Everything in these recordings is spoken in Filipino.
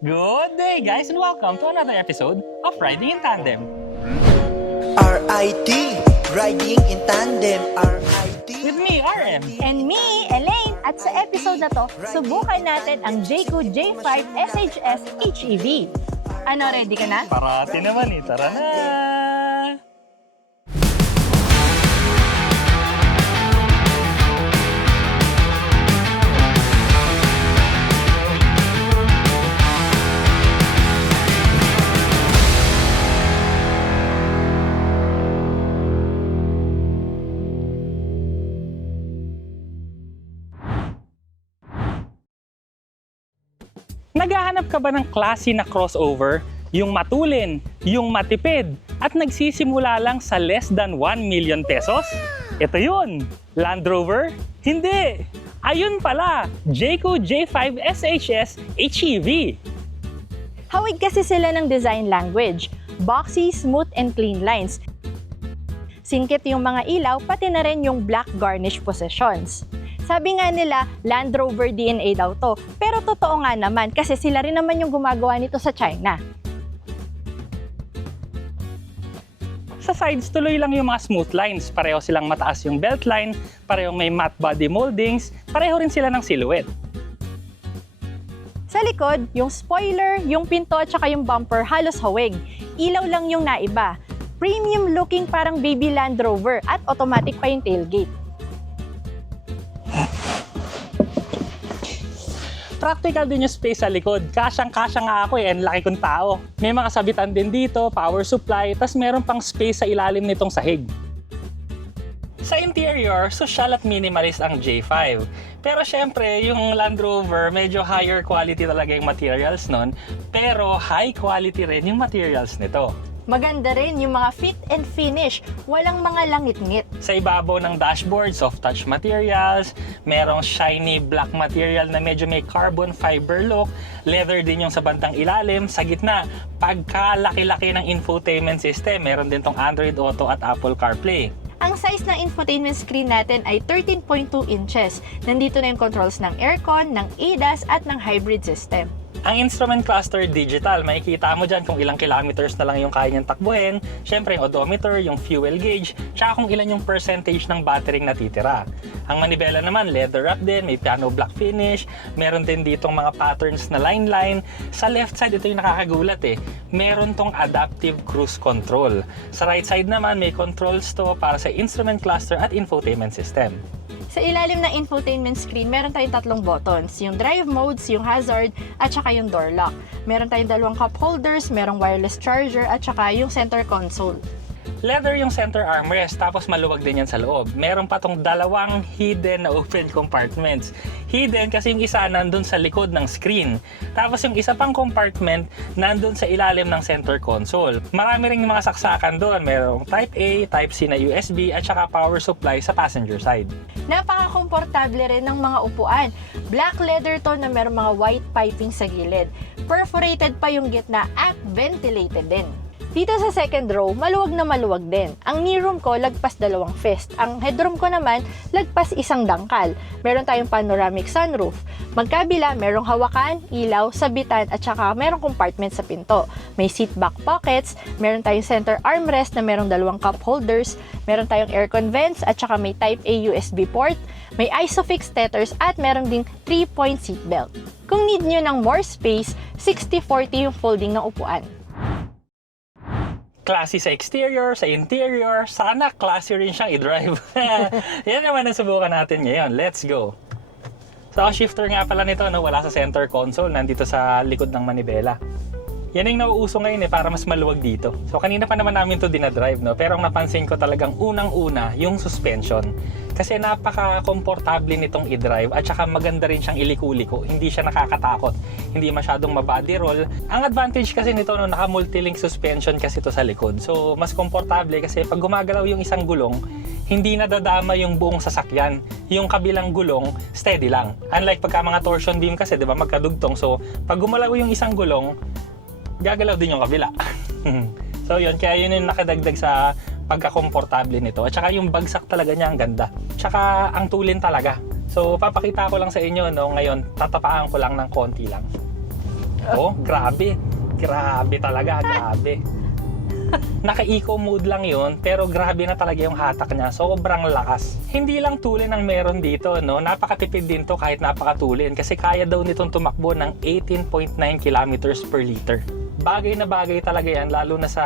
Good day, guys, and welcome to another episode of Riding in Tandem. RIT, Riding in Tandem, RIT. With me, RM. And me, Elaine. At sa episode na to, subukan natin ang Jayco J5 SHS HEV. Ano, ready ka na? Parati naman eh, tara na! Naghahanap ka ba ng klase na crossover? Yung matulin, yung matipid, at nagsisimula lang sa less than 1 million pesos? Ito yun! Land Rover? Hindi! Ayun pala! Jayco J5 SHS HEV! Hawig kasi sila ng design language. Boxy, smooth, and clean lines. Singkit yung mga ilaw, pati na rin yung black garnish positions. Sabi nga nila, Land Rover DNA daw to. Pero totoo nga naman kasi sila rin naman yung gumagawa nito sa China. Sa sides, tuloy lang yung mga smooth lines. Pareho silang mataas yung belt line, pareho may matte body moldings, pareho rin sila ng silhouette. Sa likod, yung spoiler, yung pinto at saka yung bumper halos hawig. Ilaw lang yung naiba. Premium looking parang baby Land Rover at automatic pa yung tailgate. Practical din yung space sa likod. Kasyang-kasya nga ako eh, ang laki kong tao. May mga sabitan din dito, power supply, tas meron pang space sa ilalim nitong sahig. Sa interior, social at minimalist ang J5. Pero syempre, yung Land Rover, medyo higher quality talaga yung materials nun, pero high quality rin yung materials nito. Maganda rin yung mga fit and finish, walang mga langit-ngit. Sa ibabaw ng dashboard, soft touch materials, merong shiny black material na medyo may carbon fiber look, leather din yung sa bandang ilalim, sa gitna, pagkalaki-laki ng infotainment system, meron din tong Android Auto at Apple CarPlay. Ang size ng infotainment screen natin ay 13.2 inches. Nandito na yung controls ng aircon, ng ADAS at ng hybrid system. Ang instrument cluster digital, makikita mo dyan kung ilang kilometers na lang yung kaya niyang takbuhin, syempre yung odometer, yung fuel gauge, tsaka kung ilan yung percentage ng battery natitira. Ang manibela naman, leather wrap din, may piano black finish, meron din ditong mga patterns na line. Sa left side, ito yung nakakagulat eh, meron tong adaptive cruise control. Sa right side naman, may controls to para sa instrument cluster at infotainment system. Sa ilalim ng infotainment screen, meron tayong tatlong buttons. Yung drive modes, yung hazard, at saka yung door lock. Meron tayong dalawang cup holders, merong wireless charger, at saka yung center console. Leather yung center armrest, tapos maluwag din yan sa loob. Meron pa tong dalawang hidden na open compartments. Hidden kasi yung isa nandun sa likod ng screen. Tapos yung isa pang compartment nandun sa ilalim ng center console. Marami ring mga saksakan doon. Merong Type A, Type C na USB, at saka power supply sa passenger side. Napaka-komportable rin ng mga upuan. Black leather to na merong mga white piping sa gilid. Perforated pa yung gitna at ventilated din. Dito sa second row, maluwag na maluwag din. Ang knee room ko, lagpas 2 fist. Ang headroom ko naman, lagpas 1 dangkal. Meron tayong panoramic sunroof. Magkabila, merong hawakan, ilaw, sabitan, at saka merong compartment sa pinto. May seat back pockets, meron tayong center armrest na merong 2 cup holders, meron tayong aircon vents, at saka may Type A USB port, may ISOFIX tethers, at meron ding 3-point seat belt. Kung need nyo ng more space, 60-40 yung folding ng upuan. Classy sa exterior, sa interior, sana classy rin siyang i-drive. Yan naman ang subukan natin ngayon. Let's go! So, ang shifter nga pala nito, no, wala sa center console, nandito sa likod ng manibela. Yan yung nauuso ngayon para mas maluwag dito. So, kanina pa naman namin to dinadrive, no? Pero ang napansin ko talagang unang-una, yung suspension. Kasi napaka-komportable nitong i-drive at saka maganda rin siyang iliko-liko. Hindi siya nakakatakot. Hindi masyadong mabody roll. Ang advantage kasi nito, no, naka-multilink suspension kasi ito sa likod. So, mas komportable kasi pag gumagalaw yung isang gulong, hindi nadadama yung buong sasakyan. Yung kabilang gulong, steady lang. Unlike pagka mga torsion beam kasi, di ba, magkadugtong. So, pag gumalaw yung isang gulong, gagalaw din yung kabila. So yun, kaya yun yung nakadagdag sa pagkakomportable nito. At saka yung bagsak talaga niya ang ganda. Tsaka ang tulin talaga. So papakita ko lang sa inyo, no, ngayon tatapaan ko lang ng konti lang. Oh, grabe. Grabe talaga, grabe. Naka-eco mode lang yun, pero grabe na talaga yung hatak niya. Sobrang lakas. Hindi lang tulin ang meron dito, no? Napakatipid din to kahit napakatulin kasi kaya daw nitong tumakbo ng 18.9 kilometers per liter. Bagay na bagay talaga yan, lalo na sa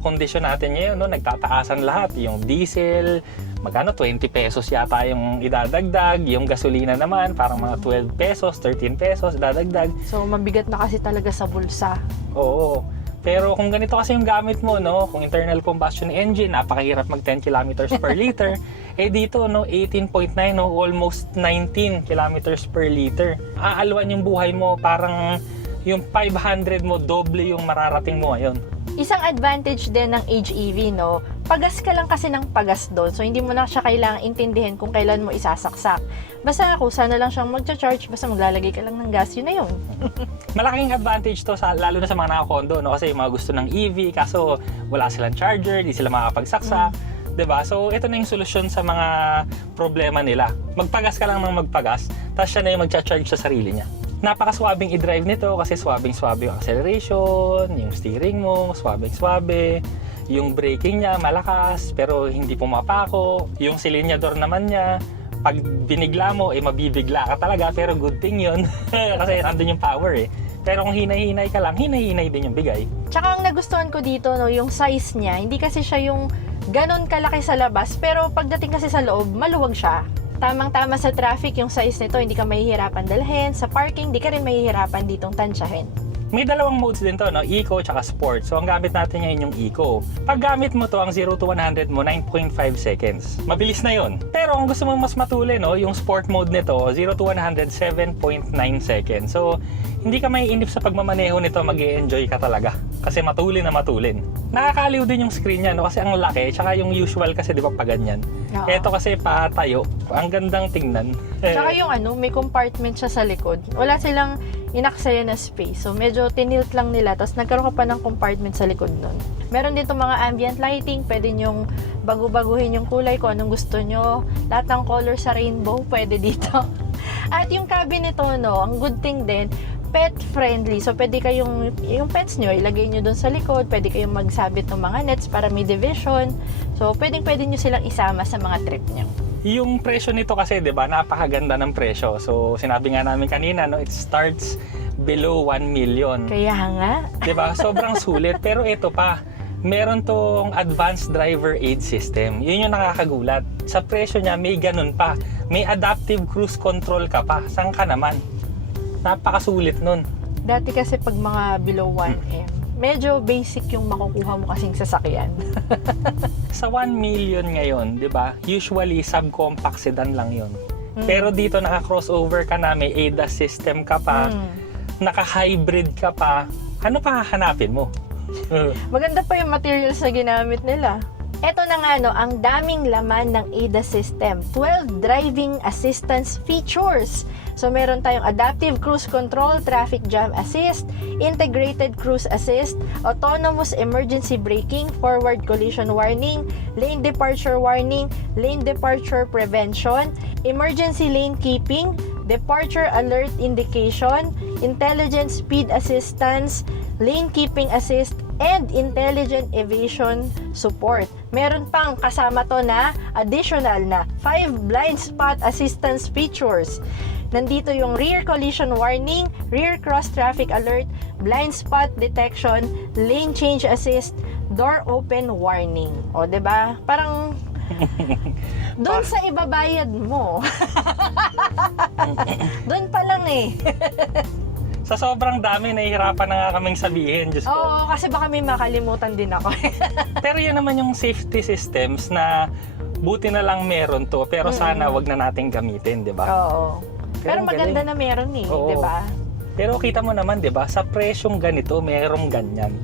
kondisyon natin ngayon, no? Nagtataasan lahat. Yung diesel, magkano 20 pesos yata yung idadagdag. Yung gasolina naman, parang mga 12 pesos, 13 pesos idadagdag. So, mabigat na kasi talaga sa bulsa. Oo. Pero kung ganito kasi yung gamit mo, no, kung internal combustion engine, napakahirap mag 10 kilometers per liter. Eh dito, no, 18.9, no, almost 19 kilometers per liter. Aalwan yung buhay mo, parang yung 500 mo, doble yung mararating mo ngayon. Isang advantage din ng HEV, no? Pagas ka lang kasi ng pagas doon. So, hindi mo na siya kailangang intindihin kung kailan mo isasaksak. Basta ako, sana lang siyang magcha-charge. Basta maglalagay ka lang ng gas, yun na yun. Malaking advantage to, lalo na sa mga naka-condo, no? Kasi yung mga gusto ng EV, kaso wala silang charger, di sila makapagsaksak. Diba? So, ito na yung solusyon sa mga problema nila. Magpagas ka lang ng magpagas, tapos siya na yung magcha-charge sa sarili niya. Napakaswabing i-drive nito kasi swabing-swabe yung acceleration, yung steering mo, swabing-swabe, yung braking niya malakas pero hindi pumapako, yung silinyador naman niya, pag binigla mo, mabibigla ka talaga pero good thing yun kasi andun yung power eh. Pero kung hinay-hinay ka lang, hinay-hinay din yung bigay. Tsaka ang nagustuhan ko dito, no, yung size niya, hindi kasi siya yung ganon kalaki sa labas, pero pagdating kasi sa loob, maluwag siya. Tamang-tama sa traffic yung size nito, hindi ka mahihirapan dalhin. Sa parking, hindi ka rin mahihirapan ditong tansyahin. May dalawang modes din to, no? Eco tsaka Sport. So, ang gamit natin ngayon yung Eco. Pag gamit mo to, ang 0 to 100 mo, 9.5 seconds. Mabilis na yon. Pero kung gusto mo mas matuli, no? Yung Sport mode nito, 0 to 100, 7.9 seconds. So, hindi ka maiinip sa pagmamaneho nito, mag-e-enjoy ka talaga. Kasi matulin na matulin. Nakakaliw din yung screen niya, no? Kasi ang laki, tsaka yung usual kasi, di ba, pa ganyan. Oo. Ito kasi patayo. Ang gandang tingnan. Tsaka yung may compartment siya sa likod. Wala silang inaksaya na space. So, medyo tinilt lang nila. Tapos, nagkaroon ka pa ng compartment sa likod nun. Meron dito mga ambient lighting. Pwede nyong bagu-baguhin yung kulay kung anong gusto nyo. Lahat ng color sa rainbow, pwede dito. At yung cabin nito, no, ang good thing din, pet friendly. So, pwede kayong, yung pets nyo, ilagay nyo dun sa likod. Pwede kayong magsabit ng mga nets para may division. So, pwede nyo silang isama sa mga trip nyo. Yung presyo nito kasi, 'di ba, napakaganda ng presyo. So, sinabi nga namin kanina, no, it starts below 1 million. Kaya nga. 'Di ba? Sobrang sulit. Pero ito pa, meron tong advanced driver aid system. Yun yung nakakagulat. Sa presyo niya, may ganun pa. May adaptive cruise control ka pa. Saan ka naman? Napakasulit nun. Dati kasi pag mga below 1M, medyo basic yung makukuha mo kasing sasakyan. Sa 1 million ngayon, 'di ba? Usually subcompact sedan lang 'yon. Pero dito naka-crossover ka na, may ADAS system ka pa, naka-hybrid ka pa. Ano pa hahanapin mo? Maganda pa yung materials na ginamit nila. Eto na nga, no, ang daming laman ng ADAS system. 12 driving assistance features. So, meron tayong adaptive cruise control, traffic jam assist, integrated cruise assist, autonomous emergency braking, forward collision warning, lane departure warning, lane departure prevention, emergency lane keeping, departure alert indication, intelligent speed assistance, lane keeping assist, and intelligent evasion support. Meron pang kasama to na additional na 5 blind spot assistance features. Nandito yung rear collision warning, rear cross traffic alert, blind spot detection, lane change assist, door open warning. O, 'di ba? Parang doon sa ibabayad mo. Doon pa lang eh. Sa sobrang dami, nahihirapan na nga kaming sabihin, Diyos ko. Oo, kasi baka may makalimutan din ako. Pero yun naman yung safety systems na buti na lang meron to, pero sana wag na nating gamitin, di ba? Oo. Pero ang maganda galing. na meron eh, Oo. 'di ba? Pero kita mo naman, di ba, sa presyong ganito, merong ganyan.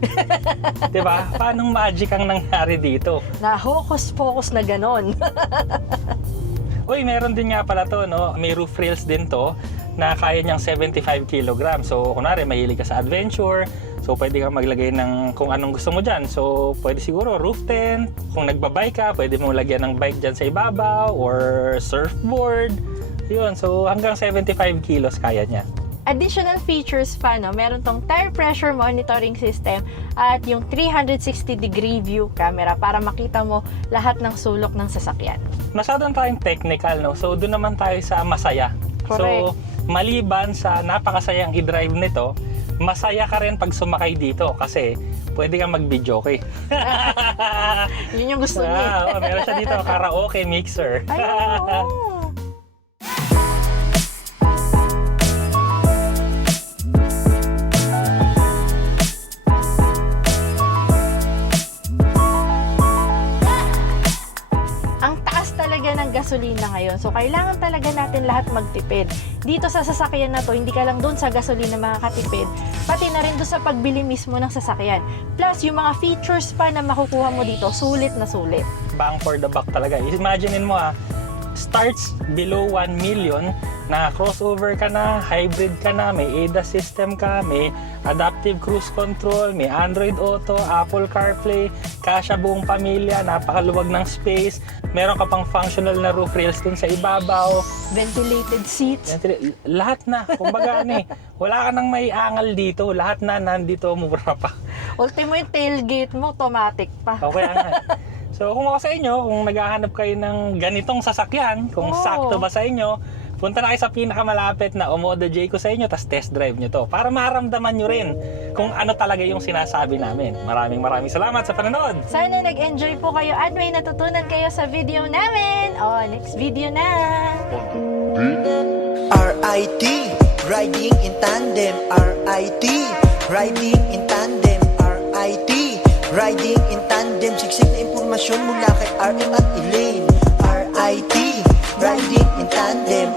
Di ba? Paanong magic ang nangyari dito? Na hocus-pocus na ganon. Uy, meron din nga pala to, no? May roof rails din to na kaya niyang 75 kg. So, kunwari, mahilig ka sa adventure. So, pwede kang maglagay ng kung anong gusto mo dyan. So, pwede siguro roof tent. Kung nagbabike ka, pwede mo lagyan ng bike dyan sa ibabaw or surfboard. Yun, so hanggang 75 kilos kaya niya. Additional features pa, no? Meron tong tire pressure monitoring system at yung 360-degree view camera para makita mo lahat ng sulok ng sasakyan. Masyadong tayong technical, no? So, doon naman tayo sa masaya. Correct. So, maliban sa napakasayang i-drive nito, masaya ka rin pag sumakay dito kasi pwede kang mag-videoke. Yun yung gusto niya. Meron siya dito, karaoke mixer. Ay, oo. Ang taas talaga ng gasolina ngayon. So, kailangan talaga natin lahat magtipid. Dito sa sasakyan na to, hindi ka lang doon sa gasolina makakatipid, pati na rin doon sa pagbili mismo ng sasakyan. Plus, yung mga features pa na makukuha mo dito, sulit na sulit. Bang for the buck talaga. Imaginein mo starts below 1 million, na crossover ka na, hybrid ka na, may ADAS system ka, may adaptive cruise control, may Android Auto, Apple CarPlay, kasya buong pamilya, napakaluwag ng space, meron ka pang functional na roof rails dun sa ibabaw, Ventilated seats. lahat na, kumbaga wala ka nang may angal dito, lahat na nandito, mura pa. Ultimo yung tailgate mo, automatic pa. Okay nga. So kung ako sa inyo, kung naghahanap kayo ng ganitong sasakyan, kung Oo. sakto ba sa inyo, punta na kayo sa pinakamalapit na Omoda J ko sa inyo, tas test drive nyo to para maramdaman nyo rin kung ano talaga yung sinasabi namin. Maraming salamat sa panonood! Sana nag-enjoy po kayo at may natutunan kayo sa video namin. Next video na! RIT, riding in tandem. RIT, riding in tandem. RIT, riding in tandem. Siksik na impormasyon mula kay RM at Elaine. RIT, riding in tandem.